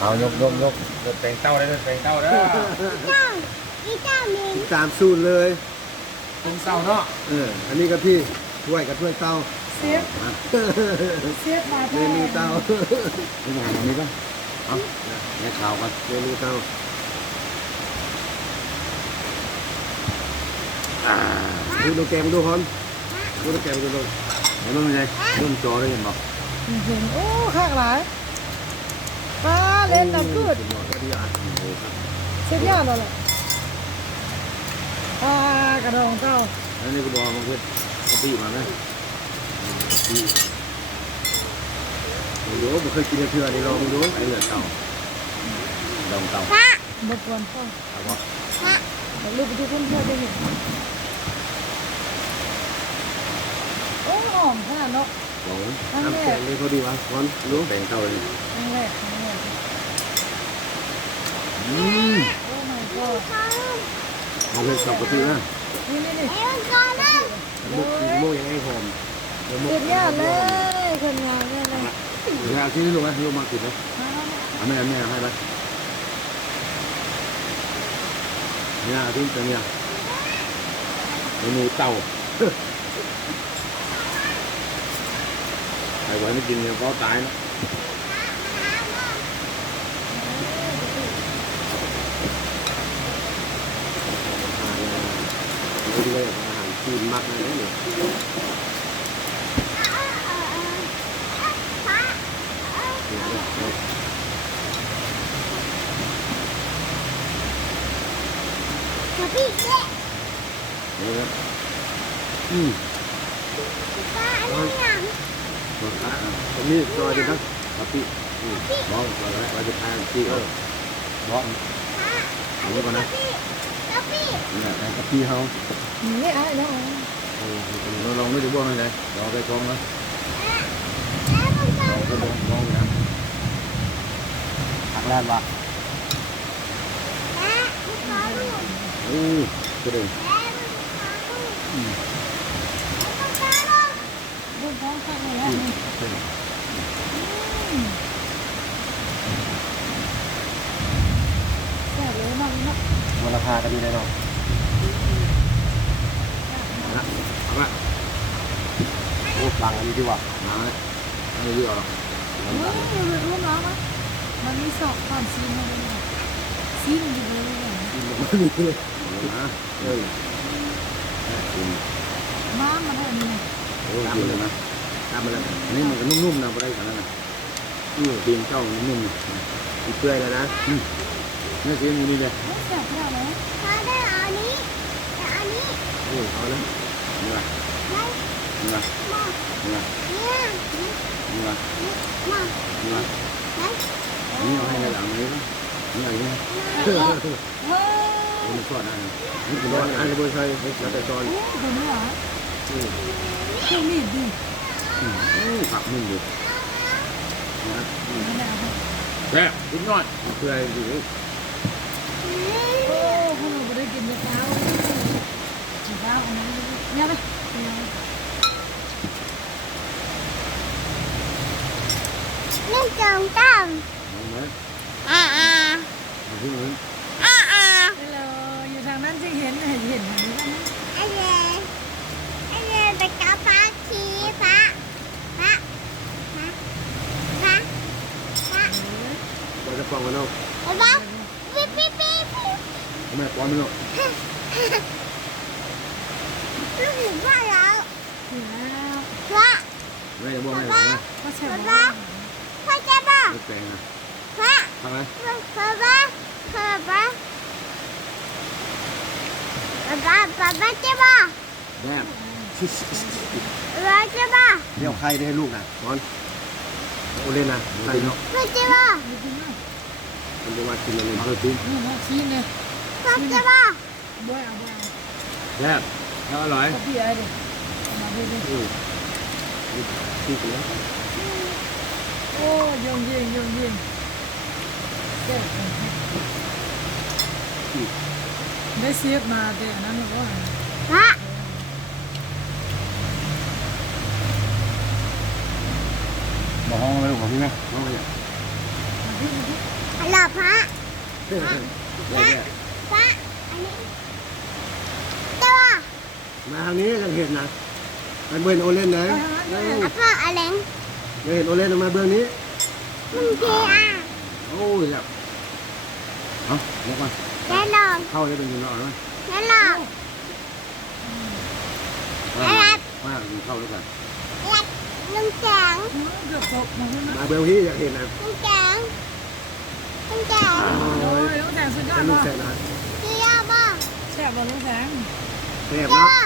เอายกแปลงเต้าได้เลยแปลงเต้าได้ อีเจ้ามี ตามสูตรเลย เป็นเต้าเนาะ อันนี้ก็พี่ถ้วยกับถ้วยเตา เซฟมา เมนูเตา นี่ไงตรงนี้ก็เอาแม่ข่าวกัน เมนูเตา ดูโปรแกรมดูฮอนดูโปรแกรมดูลง เห็นมั้ยไงร่มจอได้ยังบอก เห็นโอ้ข้างหลายป้าเล่นน้ำพืช หมอที่อ่านโอ้ครับ เสียยอดเลยป้ากระดองเต้า อันนี้ก็บอกมันคือกะปิมาไหม ดูผมเคยกินเถื่อนนี่ลองดู ไอ้เหลือเต้าดองเต้า บกวนพ่อ เอาบอก ลูกไปดูเพื่อนเพื่อนได้เห็นโอ้หอมขนาดเนาะ บอก ครั้ง น้ำ แร แข็ ก งนี่เขาดีวะฮอนดู แปลงเต้าเลย ครั้งแรก อืม โอ้ my god เอาเลยสับกะปินะ นี่ เอ็งก่อนนะ โมยังไงหอม เสียยอดเลยคนงานเนี่ยเลย เดี๋ยวเอาที่นี่ลงไหมลงมากินนะเอาแม่ให้ไปเนี่ยทิ้งตัวเนี่ยเมนูเต้าใครไว้ไม่กินเนี่ยก็ตายนะ ดูเลยอาหารจีนมากเลยเนี่ย กะปิเด็ก นี่นะ ป้าอันนี้หนัง ตรงนี้ซอยดีนะ กะปิบอกเราจะทานปีบอก ป้าอันนี้กะปิกะปิ นี่แหละกะปิเขา นี่ไอ้เนาะ เราลองไม่ได้บ้างเลยลองไปกองนะ แล้วมันก็ ลองไปลองนะหักแรกวะ แล้วมันก็ลูก กระเด็น แล้วมันก็ลูกแล้วมันก็ลูก ลูกท้องข้างเลยนี่แซ่บเลยมากเนาะ มันราคากันดีเลยเนาะเอาละโอ้ฟังอันนี้ดีกว่ามาเลยไม่เยอะหรอก รู้น้องมั้ยมันมีสองความซีนเลยซีนอยู่เลย มันมีเลย นะกิน ม้ามันอะไรนี่ โอ้กินเลยนะ ทำมาแล้ว อันนี้มันก็นุ่มๆนะไม่ได้ขนาดนั้นตีนเจ้านุ่ม อีเปื่อยแล้วนะ นี่ตีนอยู่นี่เลย แซ่บขนาดไหน ถ้าได้อันนี้แต่อันนี้ เอานะ นี่ละ ได้ นี่ละ มา นี่ละ เนี่ย นี่ละ มา นี่ละ ได้ นี่เอาให้ในหลังนี้นะนี่อะไรเนี่ย เฮ้ย มันสอดได้นี่ ต คือ อ ว่าน อันนี้บริษัทแล้วแต่ตอน ตัวนี้เหรอคือมีดดิ ผักนุ่มดีนะ ไม่ได้ แซ่บนิดหน่อย เปื่อยอยู่ โอ้พวกเราไม่ได้กินยาเท้าอันนั้นเนี่ยไป เล่นจงตั้ง เอาไหม อ่า เอาที่มือ อ่า ฮัลโหลอยู่ทางนั้นจึงเห็นอันนี้กัน ไอ้เย่ไอ้เย่ไปกับพระชีพระพระพระพระพระ เราจะฟังกันเนาะ ไอ้บ้าปิ๊บปิ๊บปิ๊บปิ๊บ เอาแม่ป้อนมันหรอก ลูกถึงว่าแล้ว ถึงแล้ว พระ แม่จะบอกให้หรอกนะ ก็ใช่ พระพระเจ้าบ้า ไม่แปลงนะ พระ ทำไม พระพระพระพระพระพระเจ้าบ้า แม่ พระเจ้าบ้า เดี๋ยวใครได้ลูกนะฮอนโอเล่นนะใครเนาะ พระเจ้าบ้า มันจะมากินอะไร เอาเลยตีน นี่นะชี้เนี่ย พระเจ้าบ้า บ่อยเอาบ่อย แซ่บแล้วอร่อย เอาพี่อะไรดิมาดูดิ ที่กินแล้ว โอ้ยงยิงเด็ดได้เสียบมาแต่นั้นหนูว่า พระ บอกห้องเลยของพี่ไหมห้องเลย พี่ ฮัลโหลพระ เนี่ย พระอันนี้ตัว มาทางนี้ยังเห็นนะมันเบิ้ลโอเล่นนะเออ พ่ออะไร ยังเห็นโอเล่นมาเบื้องนี้ มึงเจีอ่ะ โอ้ยแบบเอาเดี๋ยวก่อน แล้วลอง เข้าได้เป็นยังไงนะ แล้วลอง มาเข้าด้วยกัน แล้วลุงแจง เกือบตกมาแล้วนะ มาเบื้องที่อยากเห็นนะ ลุงแจงลุงแจง โอ้ยลูกแสงสุดยอ เป็ ด นลู มาก ก แสนนะ เจียบ่ แซ่บบ่ลูกแสง แซ่บ เจีย เนาะ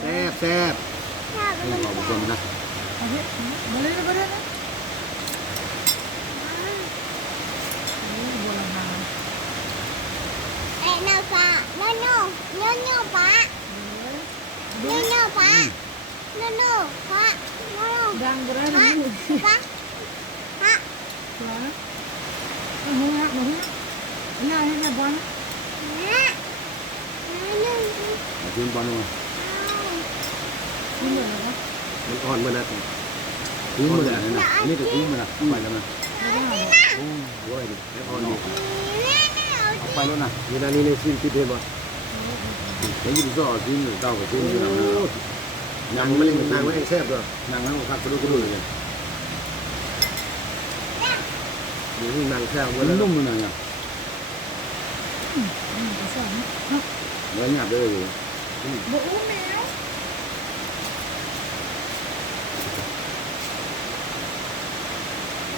แซ่บแซ่บ ชอบ นี่ ลุง ขอบ แจ คุณ ง นะ เอาพี่มาเลยมาเลยนะโอ้ยโบราณมา ไอ้น้าฟ้าโน่โน่โน่โน่ป้าโน่โน่ป้าโน่โน่ป้าโน่โน่ ดังบ่ได้นะ ป้าป้า สวยนะมาหูฮะมาหูง่ายให้แม่บอล มาชิมบอลมา นี่เหมือนกันนะ มันอ่อนมันนะทิ้งมือนะนี่ก็ทิ้งมือนะไปแล้วนะ ไม่ได้หรอก โอ้โหดิอ่อนดิ ไปแล้วนะ นี่นะนี่ในซีนที่เห็นบ่ เดี๋ยวยิ่งก็ทิ้งเต้ากับทิ้งอยู่ โอ้ นะ ยังไม่เล่นนางไม่แซ่บด้วย นางนั้นก็คัดกระดูกกระดูกเลย อยู่ที่นางแซ่บ มั วัน น แล้ว นุ่มเลยนะ กระสอน เนื้อหยาบเลยอยู่ บ่อู้แมว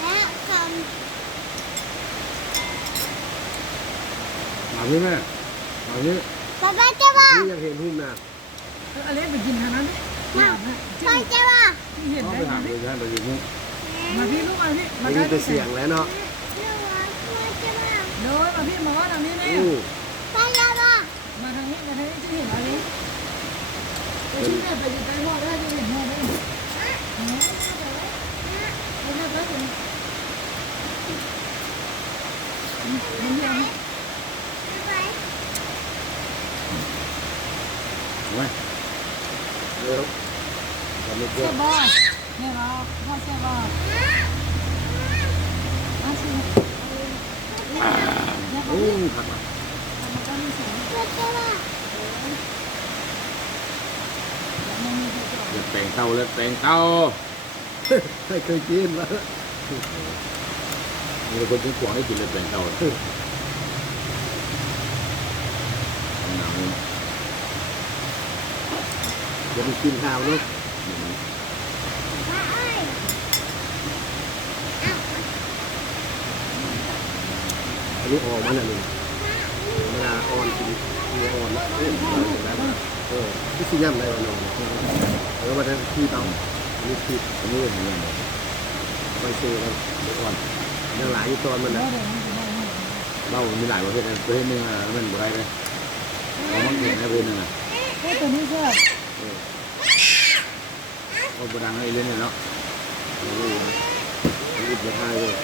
แล้วค มาพี่แม่มาพี่ ำป้าป้าเจ้าบ่ นี่ยังเห็นหุ้มนะ อะไรไปกินทางนั้นนี่ ป้าเจ้าบ่ ที่เห็น เขา ได้ ไปหา ไหม เลยนะไปอยู่มุ้ง มาพี่ลูกมาพี่มา ไม่ ได้ มีแต่เสียงแล้วเนาะ โดยมาพี่มาว่าทางนี้นี่ โอ้ ป้าเจ้าบ่ มาทางนี้จะเห็นอะไรไปที่แม่ไปอยู่ใกล้พ่อได้จะเห็นพ่อได้ไม่ได้ไปถึงมันยัง ไว้ เดี๋ยวทำไม่เกิ เสีย น บอเนี่ยเราพ่อเสียบออาสิ โอ้ผัก มันก็มีเสียง ป้าเจ้าบ่ มันมีเสียง เลือดแปลงเต้าเลือดแปลงเต้า ไม่เคยกินวะ มีคนทิ้งขวางให้กินเลือดแปลงเต้าหนาว จะไปกินข้าวเนาะ ป้าเอ้ย อันนี้ออกมาแล้วนี่เวลาอ่อนกินเนื้ออ่อนเอ้ยที่สิย่ำได้วันนอนมาได้ที่เตานี่ที่ อันนี้เหมือนกัน ไปเซกันอ่อนยังหลายอยู่ตอนมันนะ เรามีหลายประเภทนะประเภทนึงอ่ะมันบุไรเลยเราต้องเห็นในประเภทนึงอ่ะ ตัวนี้ชอบ เขาบดังให้เล่นเนี่ยเนาะ รีบจะทายเลย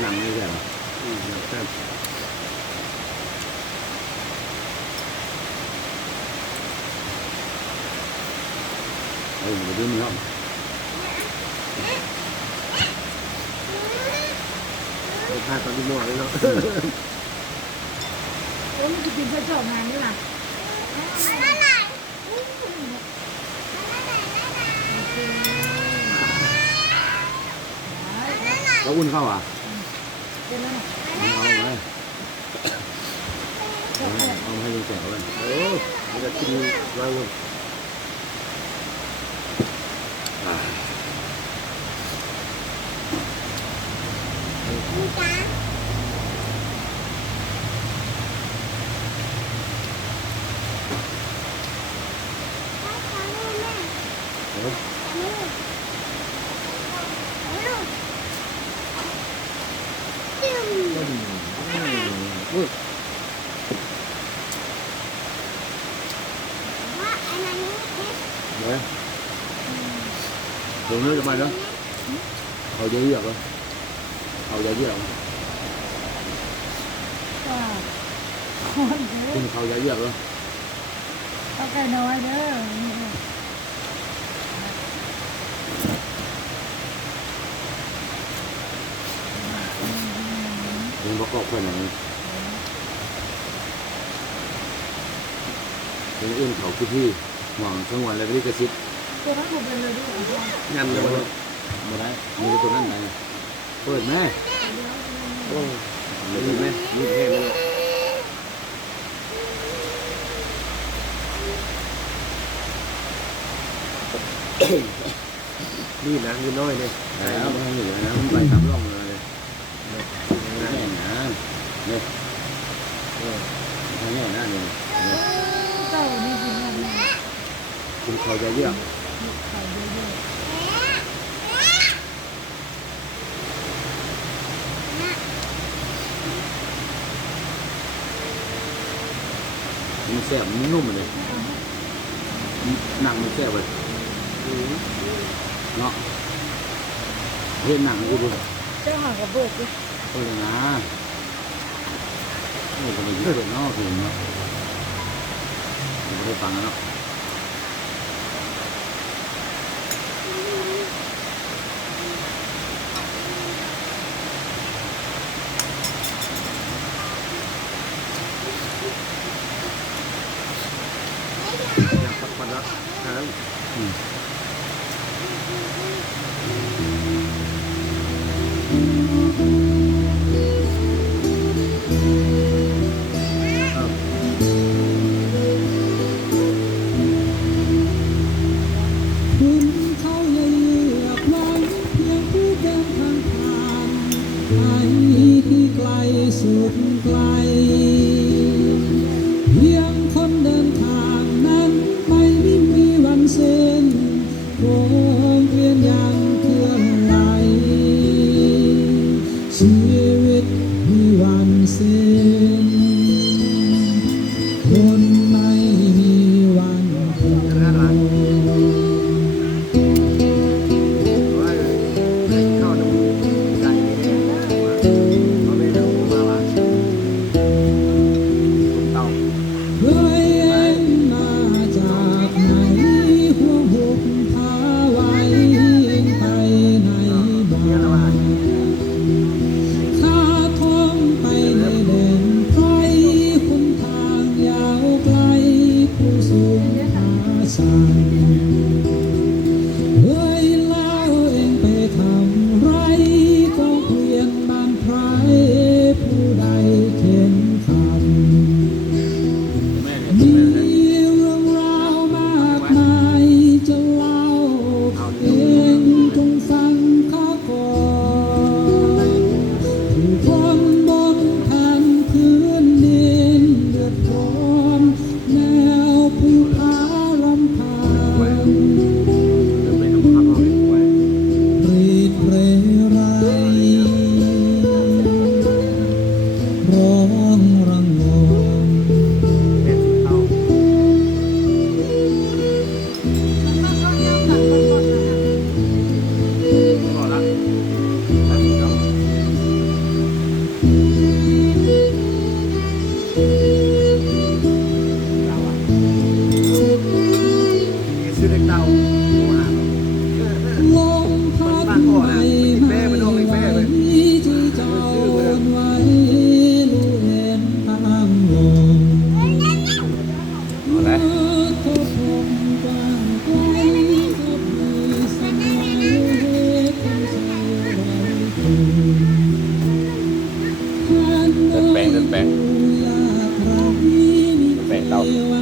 หนังนี่ใช่ไหม อย่างแซ่บ เออมันดูมันเนาะ ไปทานตอนที่มั่วเลยเนาะ โอ้ยมันจะกินไปจอบงานนี่ล่ะ อะไร แล้วอุ่นเข้าอ่ะ เป็นแล้ว เอาเลยเอาให้ยังแก่เลย โอ้มันจะกินวาง นี่จ้าป้าขอดูแม่ เออ จิ้ม อุ้ย ว่าอันนั้นนี่ น đấy rồi nước cho mày đó hầu giấy được không hầu giấy được không ว่าคนเด้อ คุณhầu giấy được không เอาไก่น้อยเด้อ nhưng có cọc phải này cái in khẩu cái thi hoàng trong ngoài là cái cái xịt ตัวนั้นผมเป็นเลยด้วย nhăn cho nó mà đấy như cái con này ơi mẹ nhìn mẹ nhìn thêm nữaนี่นะนี่น้อยเลย đấy nó không hiểu là nó bảy tám lòng rồi này này nè đây cái này nè này เจ้านี่กินยังไง คุณhầu giấy được ไข่เยอะ มันแซ่บมันนุ่มเลยหนังมันแซ่บเลยเนาะเห็นหนังกูดู ๆเจ้าหากระเบิดดิ เออนะนี่ก็ไม่ยืดเลยเนาะคือเนาะไม่ได้ฟังแล้วเนาะ อยากพักผ่อนแล้วครับคุณเขาอย่าเลือกไว้เพียงผู้เดินทางผ่านไปที่ไกลสุดไกลเพียงคนเดินทางนั้นไม่มีวันสิ้นวงเวียนยังเคลื่อนไหวชีวิตมีวันสิ้นคนไม่มีวันพอ เข้าดูไก่เนี่ยเขาไม่รู้มาละเต่า เคยเห็นมาจากไหนหัวหุบพาไว้ไปไหนบ้างข้าท้องไปในแดนไกลคนทางยาวไกลผู้สูงหาสั่งเฮ้ยแล้วเองไปทำไรก็เปลี่ยนบ้านใครผู้ใดเขียนคำ แม่ มี เนี่ย เรื่องราวมากมายจะเล่าเองจงฟังข้าก่อนผู้คนบนแผ่นพื้นดินเดือดร้อนแนวผู้พารำพัน จะเป็นน้ำพักเอาไปไว้ รีดเรไรร้องระงม เป็นสีเต่า แล้วก็ย่างหนักก่อนๆนะ พอละแต่สีเต่าเต่าอ่ะมีซื้อเด็กเต่าโมหะ ลมพัดไม่ให้ไหวที่เจ้าไว้รู้เห็นทางลง เอาเลย เมื่อทบทวนกว้างไกลก็มีสมัยเหตุใจไว้คืนท่านเอ๋ยผู้ยากไร้มีเทวัน